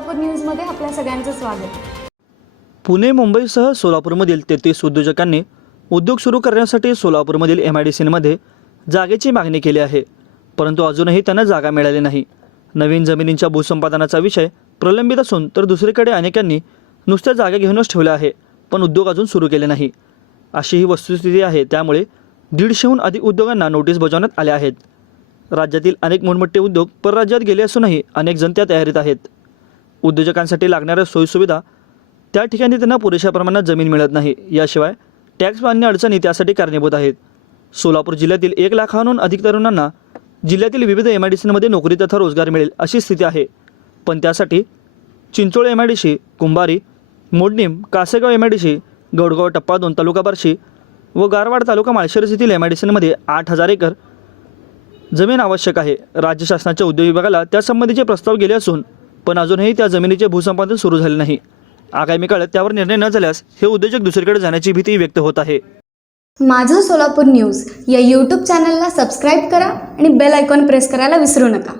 सोलापूर न्यूजमध्ये आपल्या सगळ्यांचं स्वागत। पुणे मुंबईसह सोलापूरमधील 33 उद्योजकांनी उद्योग सुरू करण्यासाठी सोलापूरमधील MIDCमध्ये जागेची मागणी केली आहे, परंतु अजूनही त्यांना जागा मिळाली नाही। नवीन जमिनींच्या भूसंपादनाचा विषय प्रलंबित असून तर दुसरीकडे अनेकांनी नुसत्या जागा घेऊनच ठेवल्या आहे, पण उद्योग अजून सुरू केले नाही, अशी ही वस्तुस्थिती आहे। त्यामुळे 150हून अधिक उद्योगांना नोटीस बजावण्यात आल्या आहेत। राज्यातील अनेक मोठमोठे उद्योग परराज्यात गेले असूनही अनेक जण त्या तयारीत आहेत। उद्योजकांसाठी लागणाऱ्या सोयीसुविधा त्या ठिकाणी त्यांना पुरेशा प्रमाणात जमीन मिळत नाही, याशिवाय टॅक्स व अन्य अडचणी त्यासाठी कारणीभूत आहेत। सोलापूर जिल्ह्यातील 1 लाखाहून अधिक तरुणांना जिल्ह्यातील विविध MIDCमध्ये नोकरी तथा रोजगार मिळेल अशी स्थिती आहे, पण त्यासाठी चिंचोळे MIDC, कुंभारी, मोडणीम, कासेगाव MIDC, गौडगाव टप्पा 2 तालुका बार्शी व गारवाड तालुका माळशिरस येथील MIDCमध्ये 8000 एकर जमीन आवश्यक आहे। राज्य शासनाच्या उद्योग विभागाला त्यासंबंधीचे प्रस्ताव गेले असून पण अजूनही त्या जमिनीचे भूसंपादन सुरू झाले नाही। आगामी काळात त्यावर निर्णय न झाल्यास हे उद्योजक दुसरीकडे जाण्याची भीती व्यक्त होत आहे। माझं सोलापूर न्यूज या YouTube चॅनलला सबस्क्राईब करा आणि बेल आयकॉन प्रेस करायला विसरू नका।